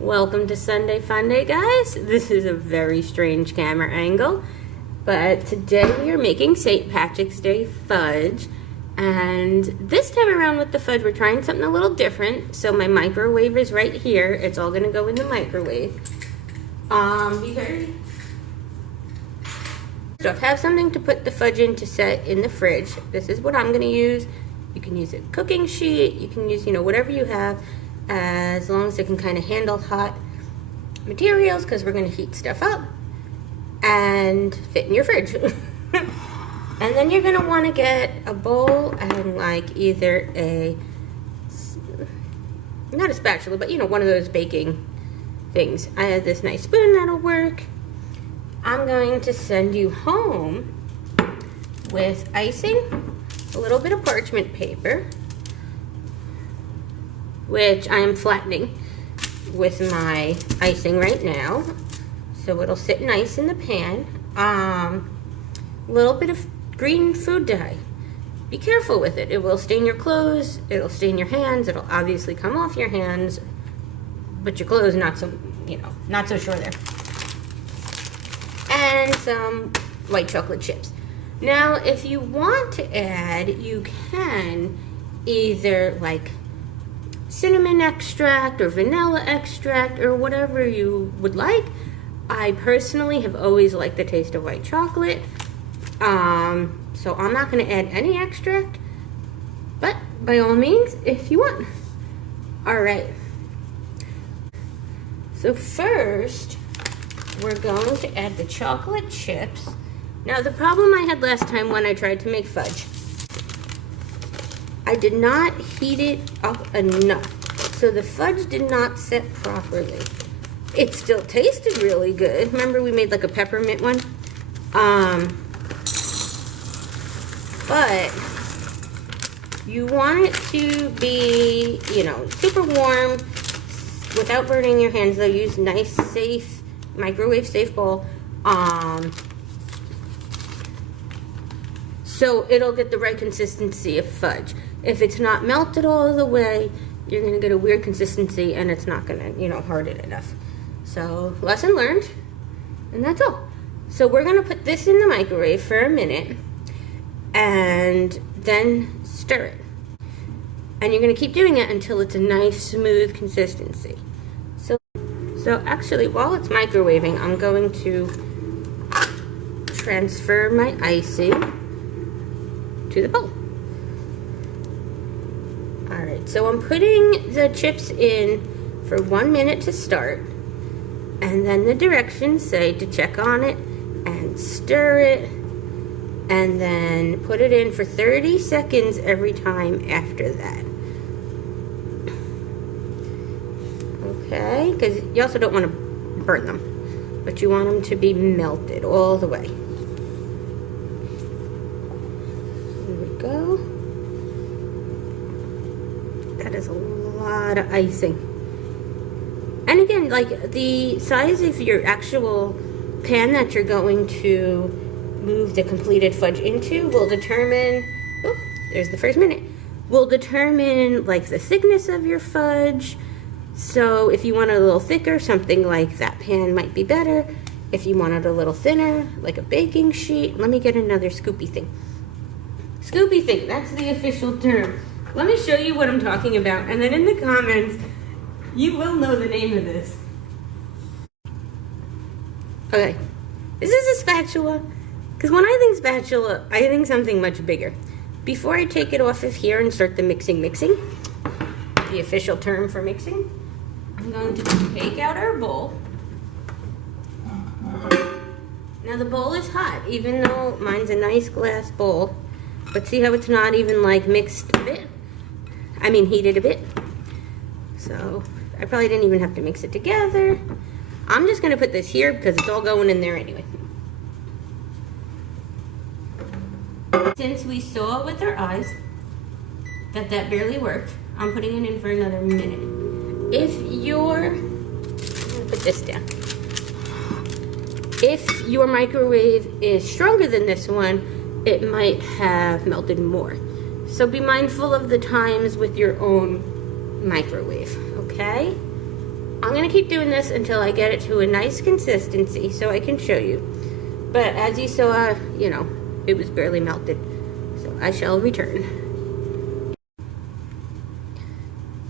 Welcome to Sunday Funday, guys. This is a very strange camera angle, but today we are making St. Patrick's Day fudge, and this time around with the fudge we're trying something a little different. So my microwave is right here. It's all gonna go in the microwave. So have something to put the fudge in to set in the fridge. This is what I'm gonna use. You can use a cooking sheet, you can use, whatever you have, as long as it can kind of handle hot materials, because we're going to heat stuff up and fit in your fridge. And then you're going to want to get a bowl and like either not a spatula, but one of those baking things. I have this nice spoon that'll work. I'm going to send you home with icing, a little bit of parchment paper, which I am flattening with my icing right now, so it'll sit nice in the pan. A little bit of green food dye. Be careful with it. It will stain your clothes, it'll stain your hands, it'll obviously come off your hands, but your clothes not so, not so sure there. And some white chocolate chips. Now, if you want to add, you can either like cinnamon extract or vanilla extract or whatever you would like. I personally have always liked the taste of white chocolate, so I'm not going to add any extract, but by all means if you want. Alright, so first we're going to add the chocolate chips. Now the problem I had last time when I tried to make fudge, I did not heat it up enough, so the fudge did not set properly. It still tasted really good. Remember we made like a peppermint one? But you want it to be, super warm without burning your hands. Though use nice, safe, microwave safe bowl. So it'll get the right consistency of fudge. If it's not melted all the way, you're gonna get a weird consistency and it's not gonna, harden enough. So lesson learned, and that's all. So we're gonna put this in the microwave for a minute and then stir it. And you're gonna keep doing it until it's a nice smooth consistency. So actually while it's microwaving, I'm going to transfer my icing to the bowl. Alright, so I'm putting the chips in for 1 minute to start, and then the directions say to check on it and stir it, and then put it in for 30 seconds every time after that. Okay, because you also don't want to burn them, but you want them to be melted all the way. Go. That is a lot of icing. And again, like the size of your actual pan that you're going to move the completed fudge into will determine, oh, there's the first minute, will determine like the thickness of your fudge. So if you want it a little thicker, something like that pan might be better. If you want it a little thinner, like a baking sheet, let me get another scoopy thing. Scoopy thing, that's the official term. Let me show you what I'm talking about, and then in the comments, you will know the name of this. Okay, is this a spatula? Because when I think spatula, I think something much bigger. Before I take it off of here and start the mixing, the official term for mixing, I'm going to take out our bowl. Now the bowl is hot, even though mine's a nice glass bowl. But see how it's not even like mixed a bit? I mean heated a bit. So I probably didn't even have to mix it together. I'm just gonna put this here because it's all going in there anyway. Since we saw with our eyes that barely worked, I'm putting it in for another minute. I'm gonna put this down. If your microwave is stronger than this one, it might have melted more. So be mindful of the times with your own microwave, okay? I'm gonna gonna keep doing this until I get it to a nice consistency so I can show you. But as you saw, you know, it was barely melted. So I shall return.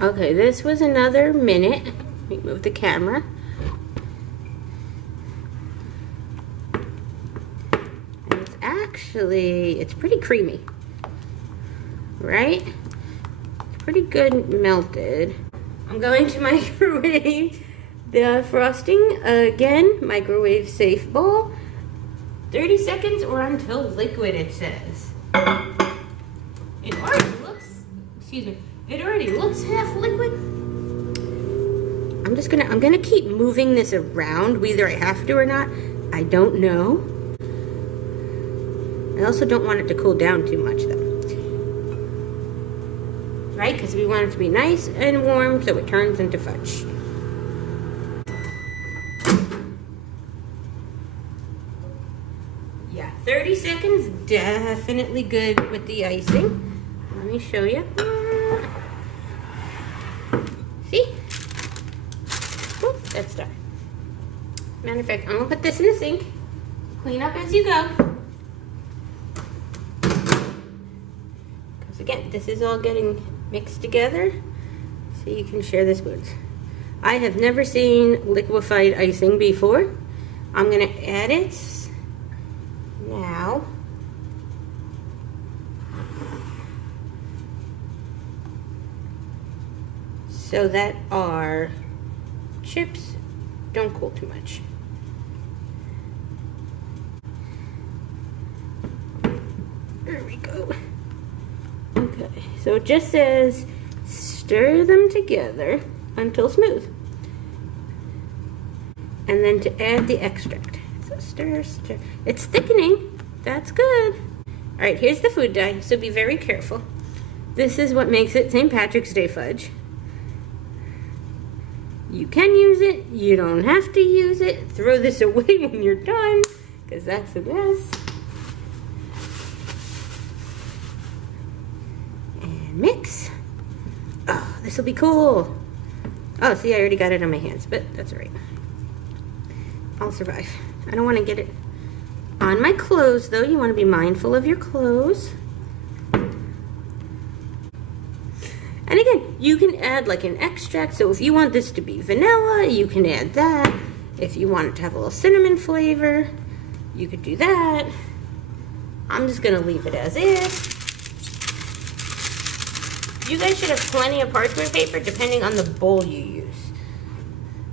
Okay, this was another minute. Let me move the camera. And it's actually, it's pretty creamy, right? It's pretty good melted. I'm going to microwave the frosting again, microwave safe bowl. 30 seconds or until liquid, it says. It already looks, excuse me, it already looks half liquid. I'm gonna keep moving this around, whether I have to or not. I don't know. I also don't want it to cool down too much though. Right, because we want it to be nice and warm so it turns into fudge. Yeah, 30 seconds, definitely good with the icing. Let me show you. See? Oh, that's done. Matter of fact, I'm gonna put this in the sink. Clean up as you go. Because again, this is all getting mixed together so you can share the spoons. I have never seen liquefied icing before. I'm gonna add it now. So that our chips don't cool too much. There we go. Okay, so it just says stir them together until smooth. And then to add the extract. So stir, stir. It's thickening. That's good. All right, here's the food dye, so be very careful. This is what makes it St. Patrick's Day fudge. You can use it, you don't have to use it. Throw this away when you're done, because that's a mess. And mix. Oh, this will be cool. Oh, see, I already got it on my hands, but that's all right. I'll survive. I don't want to get it on my clothes, though. You want to be mindful of your clothes. And again, you can add like an extract. So if you want this to be vanilla, you can add that. If you want it to have a little cinnamon flavor, you could do that. I'm just gonna leave it as is. You guys should have plenty of parchment paper depending on the bowl you use.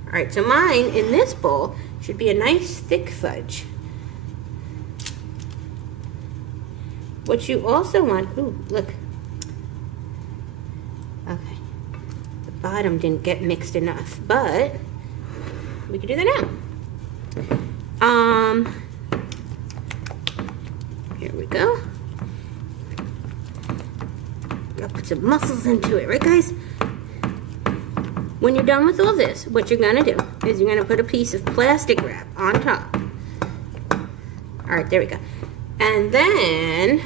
All right, so mine in this bowl should be a nice thick fudge. What you also want, ooh, look. Okay, the bottom didn't get mixed enough, but we can do that now. Here we go. Gotta put some muscles into it, right guys? When you're done with all this, what you're gonna do is you're gonna put a piece of plastic wrap on top. All right, there we go. And then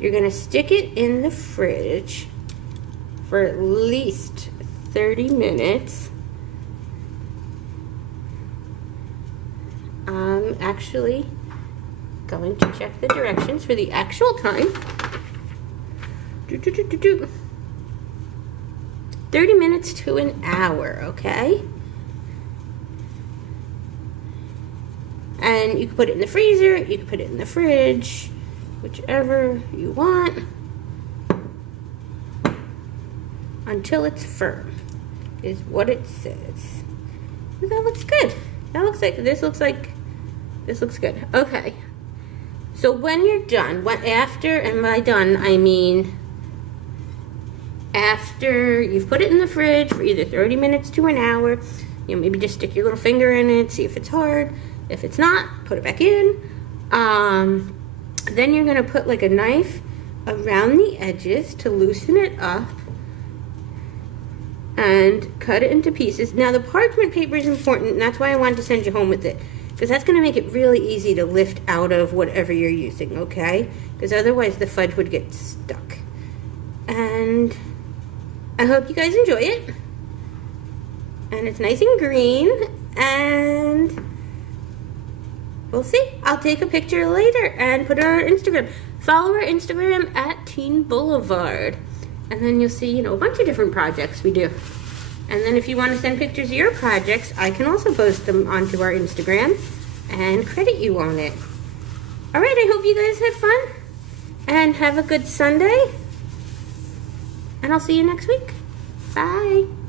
you're gonna stick it in the fridge for at least 30 minutes. I'm actually going to check the directions for the actual time. 30 minutes to an hour, okay? And you can put it in the freezer, you can put it in the fridge, whichever you want, until it's firm, is what it says. That looks good. That looks like, this looks good. Okay. So when you're done, after, and by done, I mean after you've put it in the fridge for either 30 minutes to an hour, you know, maybe just stick your little finger in it, see if it's hard. If it's not, put it back in. Then you're gonna put like a knife around the edges to loosen it up and cut it into pieces. Now the parchment paper is important, and that's why I wanted to send you home with it, because that's gonna make it really easy to lift out of whatever you're using, okay? Because otherwise the fudge would get stuck. And I hope you guys enjoy it. And it's nice and green, and we'll see. I'll take a picture later and put it on our Instagram. Follow our Instagram at Teen Boulevard. And then you'll see, a bunch of different projects we do. And then if you want to send pictures of your projects, I can also post them onto our Instagram and credit you on it. All right, I hope you guys had fun. And have a good Sunday. And I'll see you next week. Bye.